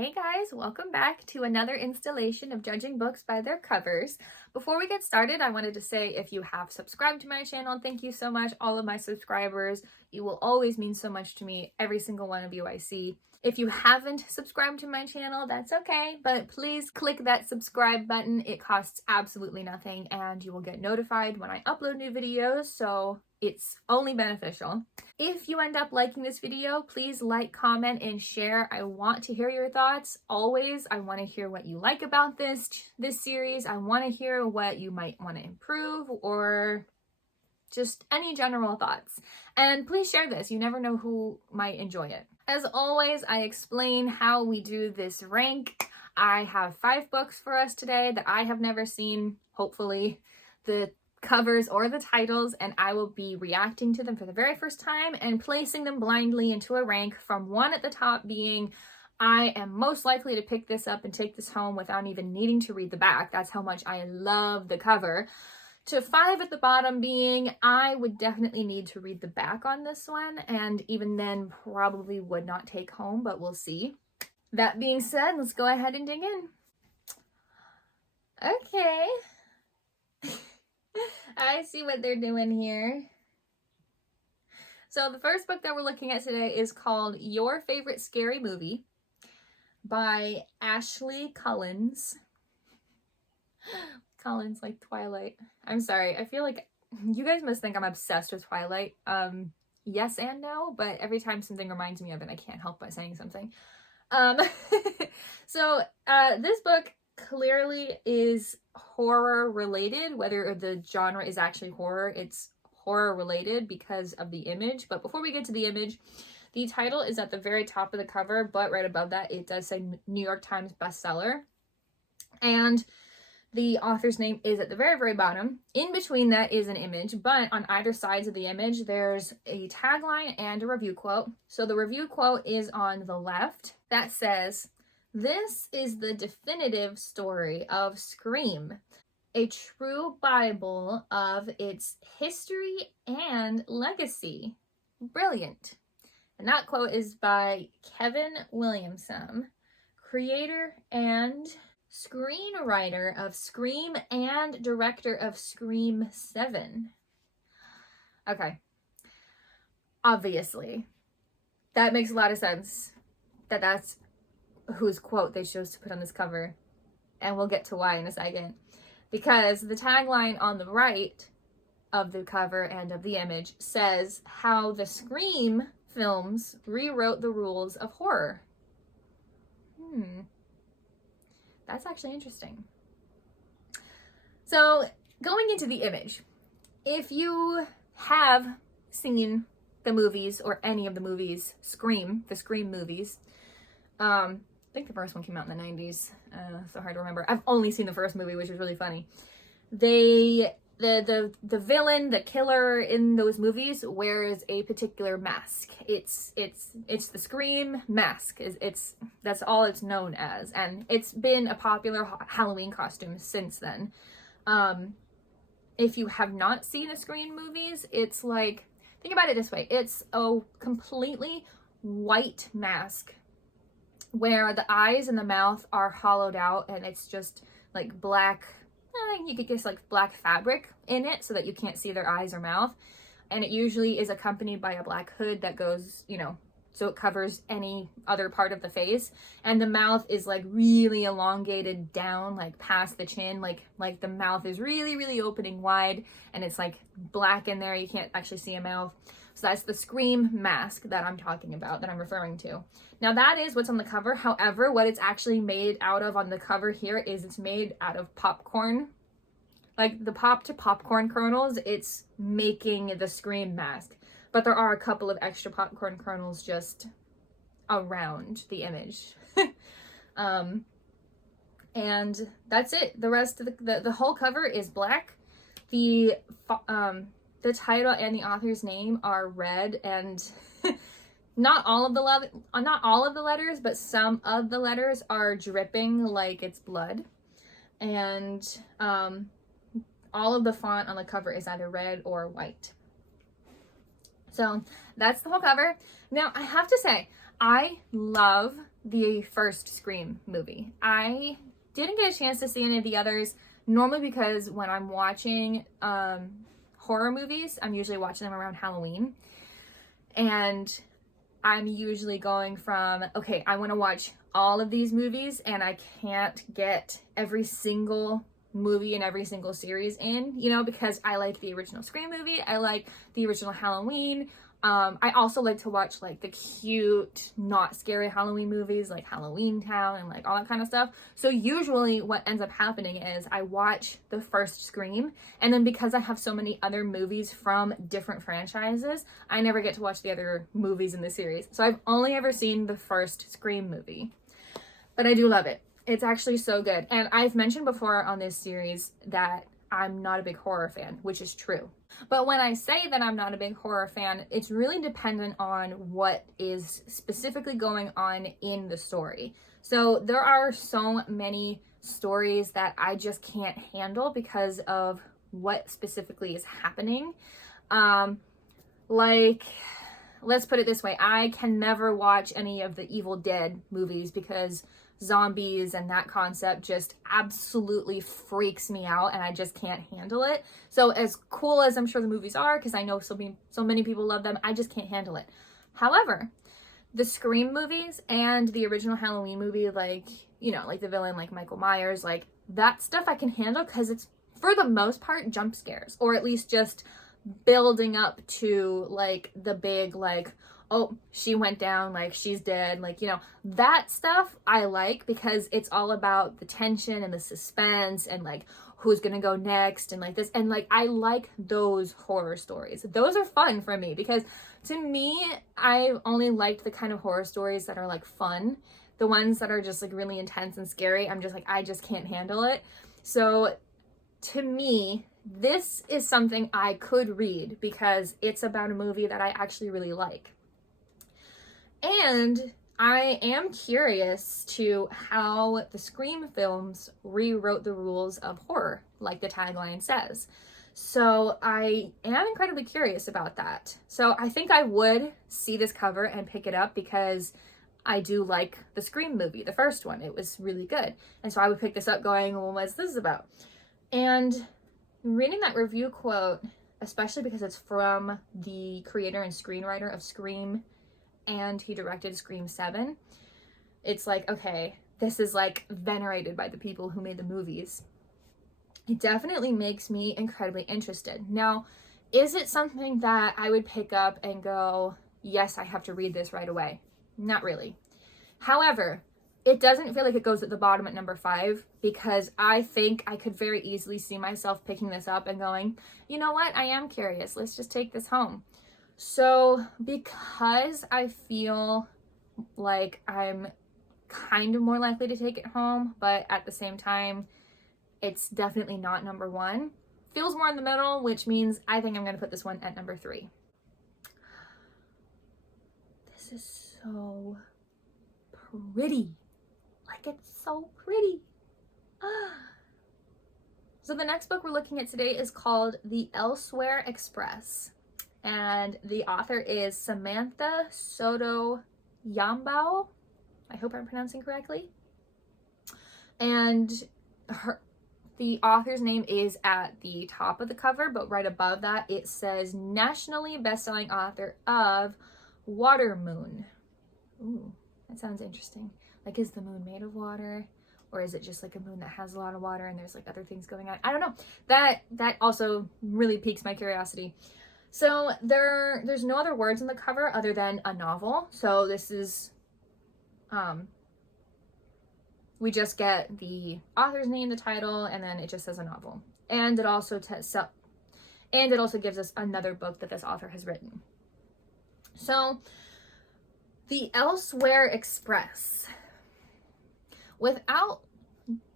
Hey guys, welcome back to another installation of judging books by their covers. Before we get started, I wanted to say if you have subscribed to my channel, thank you so much, all of my subscribers. You will always mean so much to me, every single one of you I see. If you haven't subscribed to my channel, that's okay, but please click that subscribe button. It costs absolutely nothing and you will get notified when I upload new videos, so it's only beneficial. If you end up liking this video, please like, comment, and share. I want to hear your thoughts. Always, I want to hear what you like about this series. I want to hear what you might want to improve or just any general thoughts. And please share this. You never know who might enjoy it. As always, I explain how we do this rank. I have 5 books for us today that I have never seen, hopefully. The covers or the titles, and I will be reacting to them for the very first time and placing them blindly into a rank, from 1 at the top being I am most likely to pick this up and take this home without even needing to read the back. That's how much I love the cover. To 5 at the bottom being I would definitely need to read the back on this one, and even then probably would not take home, but we'll see. That being said, let's go ahead and dig in. Okay. I see what they're doing here. So the first book that we're looking at today is called Your Favorite Scary Movie by Ashley Collins. Collins like Twilight. I'm sorry. I feel like you guys must think I'm obsessed with Twilight. Yes and no, but every time something reminds me of it, I can't help by saying something. So this book clearly is horror related. Whether the genre is actually horror, it's horror related because of the image. But before we get to the image, the title is at the very top of the cover, but right above that it does say New York Times bestseller, and the author's name is at the very, very bottom. In between that is an image, but on either sides of the image there's a tagline and a review quote. So the review quote is on the left that says, "This is the definitive story of Scream, a true Bible of its history and legacy. Brilliant." And that quote is by Kevin Williamson, creator and screenwriter of Scream and director of Scream 7. Okay. Obviously, that makes a lot of sense that that's whose quote they chose to put on this cover, and we'll get to why in a second, because the tagline on the right of the cover and of the image says how the Scream films rewrote the rules of horror. That's actually interesting. So going into the image, if you have seen the movies or any of the movies, the Scream movies, I think the first one came out in the 90s. So hard to remember. I've only seen the first movie, which is really funny. The villain, the killer in those movies wears a particular mask. It's the Scream mask. That's all it's known as, and it's been a popular Halloween costume since then. If you have not seen the Scream movies, it's like, think about it this way. It's a completely white mask where the eyes and the mouth are hollowed out, and it's just like black, you could guess like black fabric in it so that you can't see their eyes or mouth. And it usually is accompanied by a black hood that goes, so it covers any other part of the face. And the mouth is like really elongated down, like past the chin, like the mouth is really, really opening wide, and it's like black in there. You can't actually see a mouth. So that's the Scream mask that I'm talking about, that I'm referring to. Now that is what's on the cover. However, what it's actually made out of on the cover here is it's made out of popcorn. Like the popcorn kernels, it's making the Scream mask. But there are a couple of extra popcorn kernels just around the image. And that's it. The rest of the whole cover is black. The title and the author's name are red, and not all of the letters, but some of the letters are dripping like it's blood. And all of the font on the cover is either red or white. So that's the whole cover. Now I have to say, I love the first Scream movie. I didn't get a chance to see any of the others, normally because when I'm watching horror movies, I'm usually watching them around Halloween. And I'm usually going from, okay, I want to watch all of these movies and I can't get every single movie in every single series in, you know, because I like the original Scream movie. I like the original Halloween. I also like to watch like the cute, not scary Halloween movies like Halloween Town and like all that kind of stuff. So usually what ends up happening is I watch the first Scream, and then because I have so many other movies from different franchises, I never get to watch the other movies in the series. So I've only ever seen the first Scream movie, but I do love it. It's actually so good. And I've mentioned before on this series that I'm not a big horror fan, which is true. But when I say that I'm not a big horror fan, it's really dependent on what is specifically going on in the story. So there are so many stories that I just can't handle because of what specifically is happening. Like, let's put it this way. I can never watch any of the Evil Dead movies because zombies and that concept just absolutely freaks me out and I just can't handle it. So as cool as I'm sure the movies are, because I know so many people love them, I just can't handle it. However, the Scream movies and the original Halloween movie, like, you know, like the villain, like Michael Myers, like that stuff I can handle because it's for the most part jump scares, or at least just building up to like the big, like, oh, she went down, like she's dead, like, you know, that stuff I like because it's all about the tension and the suspense and like who's gonna go next and like this, and like I like those horror stories. Those are fun for me because to me, I've only liked the kind of horror stories that are like fun. The ones that are just like really intense and scary, I'm just like, I just can't handle it. So to me, this is something I could read because it's about a movie that I actually really like. And I am curious to how the Scream films rewrote the rules of horror, like the tagline says. So I am incredibly curious about that. So I think I would see this cover and pick it up because I do like the Scream movie, the first one. It was really good. And so I would pick this up going, well, what's this about? And reading that review quote, especially because it's from the creator and screenwriter of Scream, and he directed Scream 7, it's like, okay, this is like venerated by the people who made the movies. It definitely makes me incredibly interested. Now, is it something that I would pick up and go, yes, I have to read this right away? Not really. However, it doesn't feel like it goes at the bottom at number 5 because I think I could very easily see myself picking this up and going, you know what, I am curious, let's just take this home. So because I feel like I'm kind of more likely to take it home, but at the same time, it's definitely not number 1. Feels more in the middle, which means I think I'm going to put this one at number 3. This is so pretty. Like, it's so pretty. So the next book we're looking at today is called The Elsewhere Express. And the author is Samantha Soto Yambao. I hope I'm pronouncing correctly. And the author's name is at the top of the cover, but right above that it says nationally best-selling author of Water Moon. Ooh, that sounds interesting. Like, is the moon made of water? Or is it just like a moon that has a lot of water and there's like other things going on? I don't know. That also really piques my curiosity. So there's no other words on the cover other than a novel. So this is, we just get the author's name, the title, and then it just says a novel. And it also gives us another book that this author has written. So The Elsewhere Express. Without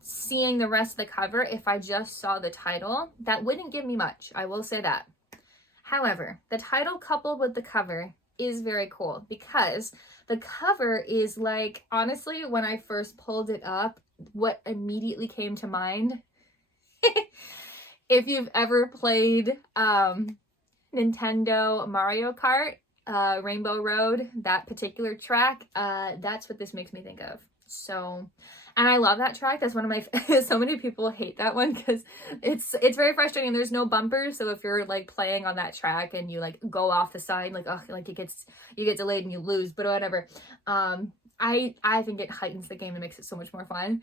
seeing the rest of the cover, if I just saw the title, that wouldn't give me much. I will say that. However, the title coupled with the cover is very cool because the cover is like, honestly, when I first pulled it up, what immediately came to mind, if you've ever played Nintendo Mario Kart, Rainbow Road, that particular track, that's what this makes me think of. So, and I love that track. That's one of my, so many people hate that one because it's very frustrating. There's no bumpers. So if you're like playing on that track and you like go off the side, like, oh, like you get delayed and you lose, but whatever. I think it heightens the game and makes it so much more fun.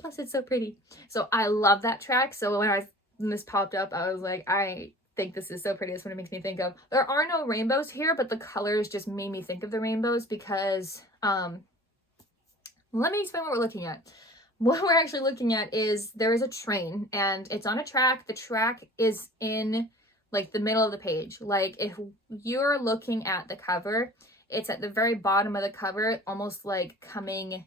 Plus it's so pretty. So I love that track. So when this popped up, I was like, I think this is so pretty. That's what it makes me think of. There are no rainbows here, but the colors just made me think of the rainbows because, let me explain what we're looking at. What we're actually looking at is there is a train and it's on a track. The track is in like the middle of the page. Like if you're looking at the cover, it's at the very bottom of the cover, almost like coming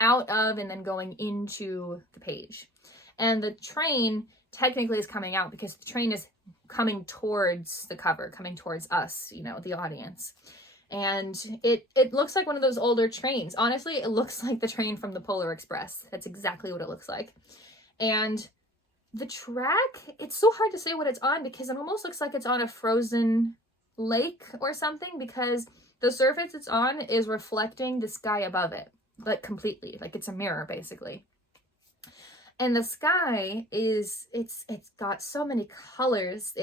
out of and then going into the page. And the train technically is coming out because the train is coming towards the cover, coming towards us, you know, the audience. And it looks like one of those older trains. Honestly, it looks like the train from the Polar Express. That's exactly what it looks like. And the track, it's so hard to say what it's on because it almost looks like it's on a frozen lake or something because the surface it's on is reflecting the sky above it, like completely, like it's a mirror basically. And the sky is, it's got so many colors.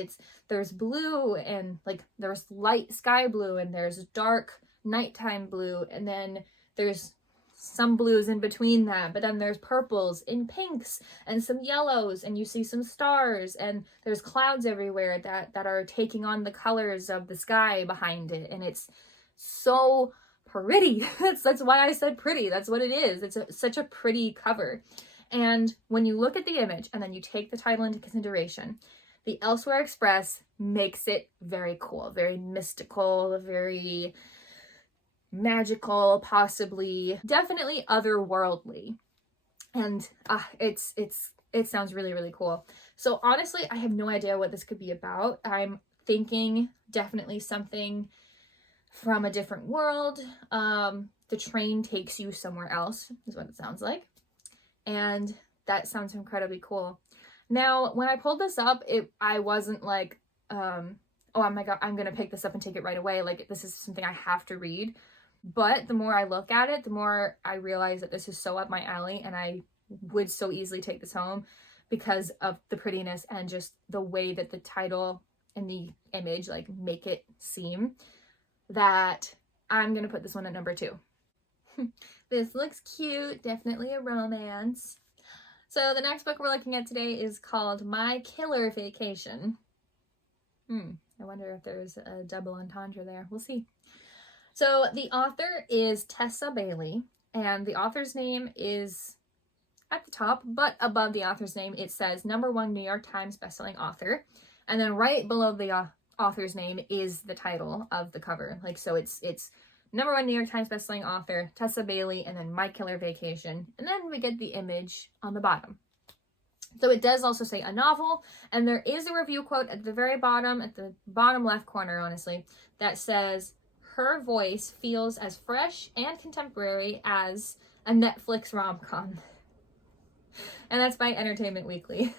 There's blue and like there's light sky blue and there's dark nighttime blue. And then there's some blues in between that, but then there's purples and pinks and some yellows and you see some stars and there's clouds everywhere that are taking on the colors of the sky behind it. And it's so pretty. That's why I said pretty. That's what it is. It's such a pretty cover. And when you look at the image and then you take the title into consideration, the Elsewhere Express makes it very cool, very mystical, very magical, possibly, definitely otherworldly. And it sounds really, really cool. So honestly, I have no idea what this could be about. I'm thinking definitely something from a different world. The train takes you somewhere else is what it sounds like. And that sounds incredibly cool. Now, when I pulled this up, I wasn't like, oh my God, I'm going to pick this up and take it right away. Like, this is something I have to read. But the more I look at it, the more I realize that this is so up my alley and I would so easily take this home because of the prettiness and just the way that the title and the image like make it seem that I'm going to put this one at number 2. This looks cute, definitely a romance. So the next book we're looking at today is called My Killer Vacation. I wonder if there's a double entendre there. We'll see. So the author is Tessa Bailey, and the author's name is at the top, but above the author's name it says #1 New York Times bestselling author, and then right below the author's name is the title of the cover. Like, so it's #1 New York Times bestselling author, Tessa Bailey, and then My Killer Vacation. And then we get the image on the bottom. So it does also say a novel, and there is a review quote at the very bottom, at the bottom left corner, honestly, that says, her voice feels as fresh and contemporary as a Netflix rom-com. And that's by Entertainment Weekly.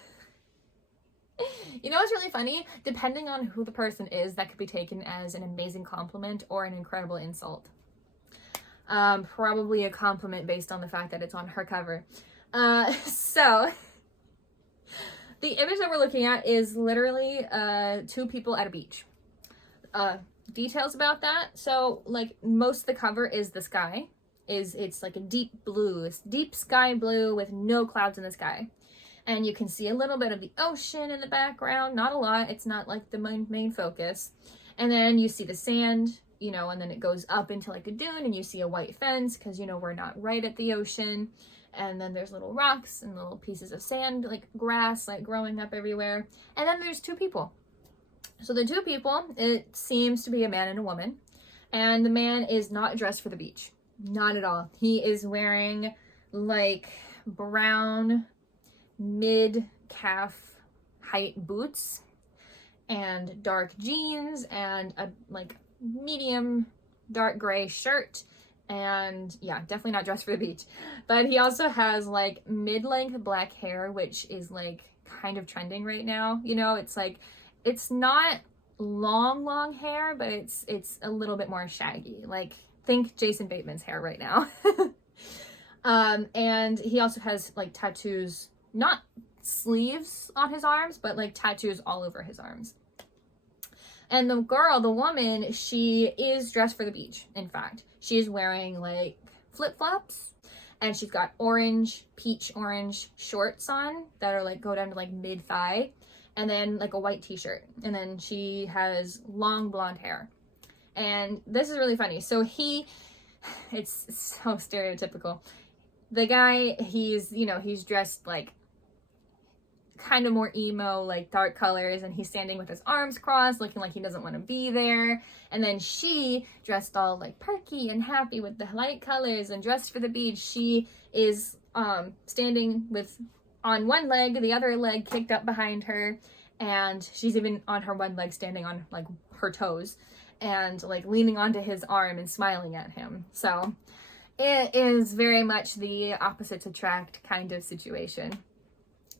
You know what's really funny? Depending on who the person is, that could be taken as an amazing compliment or an incredible insult. Probably a compliment based on the fact that it's on her cover. So, the image that we're looking at is literally 2 people at a beach. Details about that. So, like, most of the cover is the sky. It's like a deep blue, it's deep sky blue with no clouds in the sky. And you can see a little bit of the ocean in the background. Not a lot. It's not like the main focus. And then you see the sand, you know, and then it goes up into like a dune and you see a white fence because, you know, we're not right at the ocean. And then there's little rocks and little pieces of sand, like grass, like growing up everywhere. And then there's 2 people. So the 2 people, it seems to be a man and a woman. And the man is not dressed for the beach. Not at all. He is wearing like brown mid-calf height boots and dark jeans and a like medium dark gray shirt, and yeah, definitely not dressed for the beach. But he also has like mid-length black hair, which is like kind of trending right now. You know, it's like, it's not long hair, but it's a little bit more shaggy. Like, think Jason Bateman's hair right now. And he also has like tattoos, not sleeves on his arms, but like tattoos all over his arms. And the girl, the woman, she is dressed for the beach. In fact, she is wearing like flip-flops, and she's got peach orange shorts on that are like go down to like mid-thigh, and then like a white t-shirt. And then she has long blonde hair. And this is really funny. So it's so stereotypical. The guy, he's dressed like kind of more emo, like dark colors, and he's standing with his arms crossed, looking like he doesn't want to be there. And then she, dressed all like perky and happy with the light colors and dressed for the beach, she is standing with on one leg, the other leg kicked up behind her, and she's even on her one leg standing on like her toes and like leaning onto his arm and smiling at him. So it is very much the opposites attract kind of situation.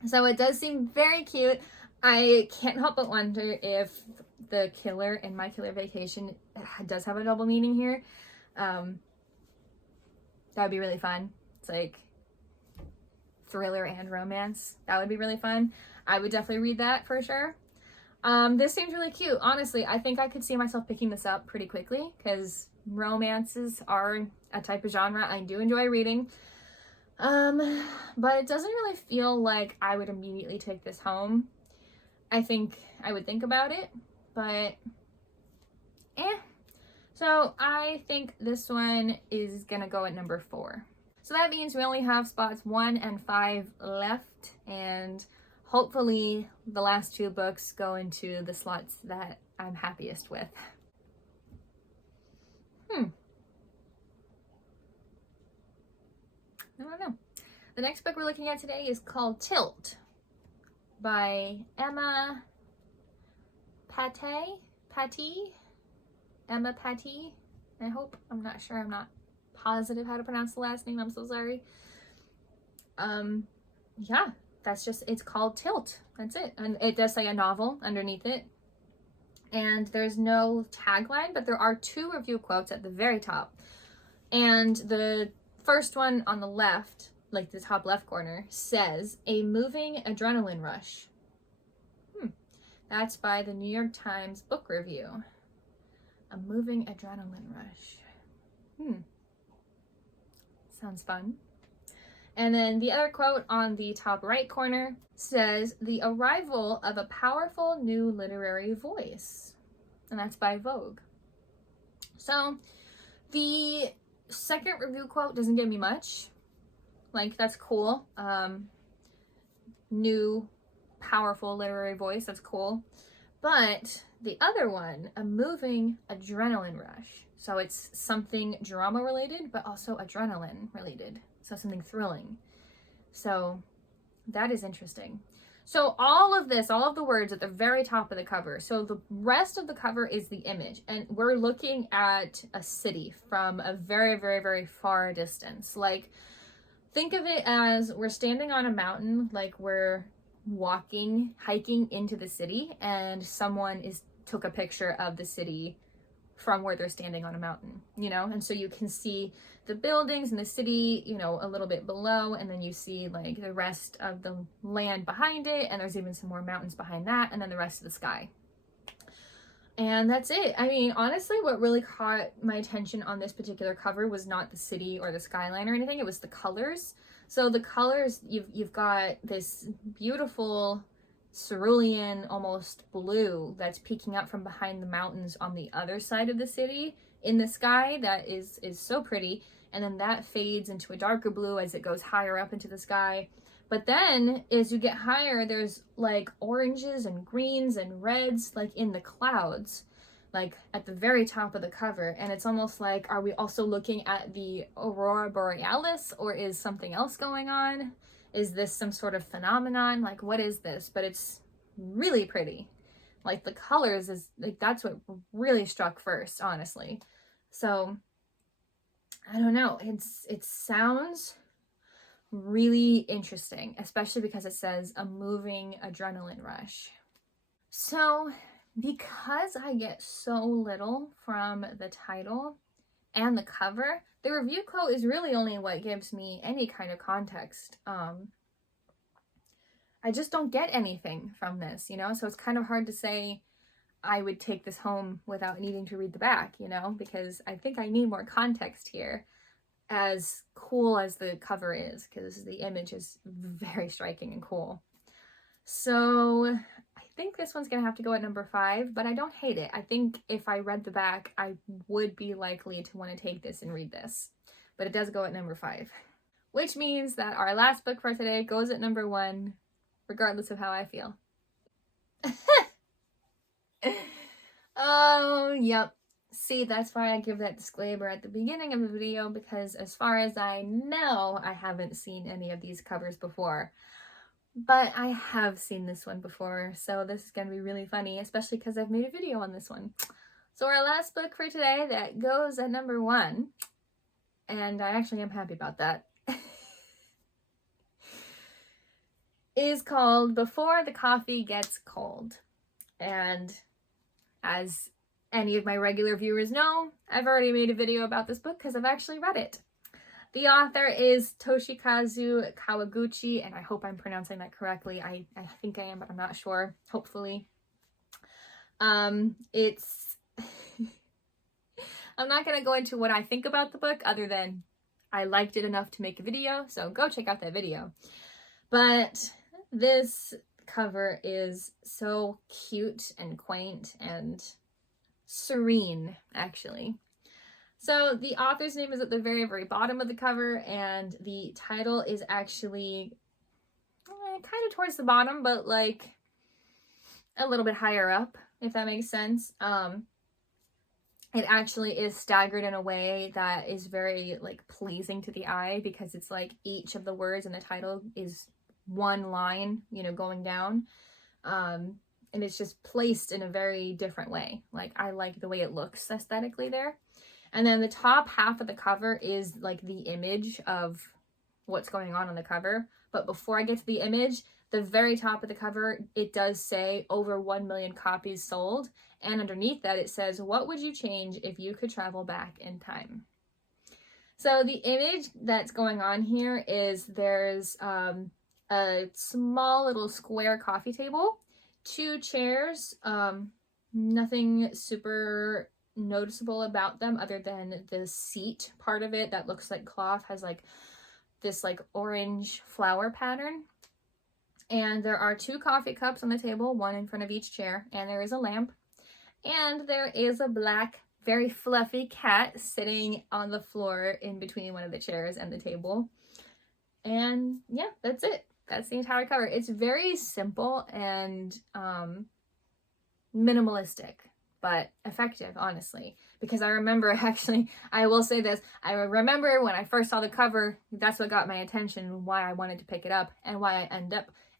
So it does seem very cute. I can't help but wonder if the killer in My Killer Vacation does have a double meaning here. That would be really fun. It's like thriller and romance. That would be really fun. I would definitely read that for sure. This seems really cute. Honestly, I think I could see myself picking this up pretty quickly because romances are a type of genre I do enjoy reading. But it doesn't really feel like I would immediately take this home. I think I would think about it, but So I think this one is gonna go at number 4. So that means we only have spots 1 and 5 left, and hopefully the last 2 books go into the slots that I'm happiest with. I don't know. The next book we're looking at today is called Tilt by Emma Patty, Emma Patty, I hope. I'm not sure. I'm not positive how to pronounce the last name. I'm so sorry. Yeah, it's called Tilt. That's it. And it does say a novel underneath it. And there's no tagline, but there are 2 review quotes at the very top. And the first one on the left, like the top left corner, says, "A moving adrenaline rush." That's by the New York Times Book Review. A moving adrenaline rush. Sounds fun. And then the other quote on the top right corner says, "The arrival of a powerful new literary voice." And that's by Vogue. So the second review quote doesn't give me much. Like, that's cool. New, powerful literary voice, that's cool. But the other one, a moving adrenaline rush. So it's something drama related, but also adrenaline related. So something thrilling. So that is interesting. So all of the words at the very top of the cover. So the rest of the cover is the image. And we're looking at a city from a very, very, very far distance. Like, think of it as we're standing on a mountain, like we're hiking into the city, and someone took a picture of the city from where they're standing on a mountain, and so you can see the buildings and the city, a little bit below, and then you see like the rest of the land behind it, and there's even some more mountains behind that, and then the rest of the sky. And that's it. I mean, honestly, what really caught my attention on this particular cover was not the city or the skyline or anything. It was the colors. So the colors, you've got this beautiful cerulean, almost blue that's peeking out from behind the mountains on the other side of the city in the sky. That is so pretty. And then that fades into a darker blue as it goes higher up into the sky. But then as you get higher, there's like oranges and greens and reds like in the clouds, like at the very top of the cover. And it's almost like, are we also looking at the Aurora Borealis, or is something else going on? Is this some sort of phenomenon? Like, what is this? But it's really pretty. Like, the colors is like, that's what really struck first, honestly. So I don't know. It sounds really interesting, especially because it says a moving adrenaline rush. So because I get so little from the title and the cover, the review quote is really only what gives me any kind of context. I just don't get anything from this, you know? So it's kind of hard to say I would take this home without needing to read the back, you know? Because I think I need more context here, as cool as the cover is, because the image is very striking and cool. So I think this one's gonna have to go at number 5, but I don't hate it. I think if I read the back, I would be likely to want to take this and read this. But it does go at number 5. Which means that our last book for today goes at number 1, regardless of how I feel. Oh, yep. See, that's why I give that disclaimer at the beginning of the video, because as far as I know, I haven't seen any of these covers before. But I have seen this one before, so this is going to be really funny, especially because I've made a video on this one. So our last book for today that goes at number 1, and I actually am happy about that, is called Before the Coffee Gets Cold. And as any of my regular viewers know, I've already made a video about this book because I've actually read it. The author is Toshikazu Kawaguchi, and I hope I'm pronouncing that correctly. I think I am, but I'm not sure. Hopefully. It's... I'm not going to go into what I think about the book other than I liked it enough to make a video, so go check out that video. But this cover is so cute and quaint and serene, actually. So the author's name is at the very, very bottom of the cover, and the title is actually kind of towards the bottom, but like a little bit higher up, if that makes sense. It actually is staggered in a way that is very like pleasing to the eye, because it's like each of the words in the title is one line, you know, going down. And it's just placed in a very different way. Like, I like the way it looks aesthetically there. And then the top half of the cover is like the image of what's going on the cover. But before I get to the image, the very top of the cover, it does say over 1 million copies sold. And underneath that, it says, what would you change if you could travel back in time? So the image that's going on here is there's a small little square coffee table, 2 chairs, nothing super noticeable about them other than the seat part of it that looks like cloth has like this like orange flower pattern. And there are 2 coffee cups on the table, 1 in front of each chair, and there is a lamp. And there is a black, very fluffy cat sitting on the floor in between one of the chairs and the table. And yeah, that's it. That's the entire cover. It's very simple and minimalistic, but effective, honestly. Because I remember, actually, I will say this, I remember when I first saw the cover, that's what got my attention, why I wanted to pick it up, and why I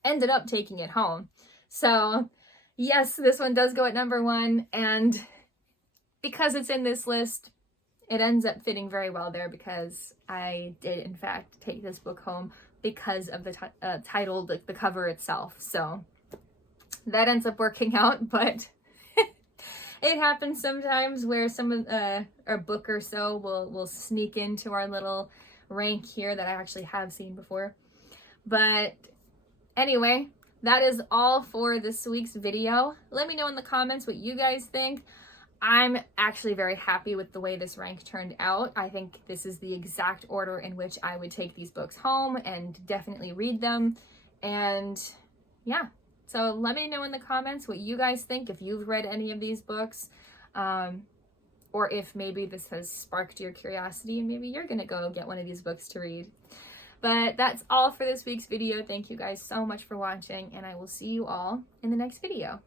ended up taking it home. So, yes, this one does go at number 1, and because it's in this list, it ends up fitting very well there, because I did, in fact, take this book home because of the title, the cover itself. So, that ends up working out, but it happens sometimes where some of a book or so will sneak into our little rank here that I actually have seen before. But anyway, that is all for this week's video. Let me know in the comments what you guys think. I'm actually very happy with the way this rank turned out. I think this is the exact order in which I would take these books home and definitely read them. And yeah. So let me know in the comments what you guys think, if you've read any of these books, or if maybe this has sparked your curiosity and maybe you're gonna go get one of these books to read. But that's all for this week's video. Thank you guys so much for watching, and I will see you all in the next video.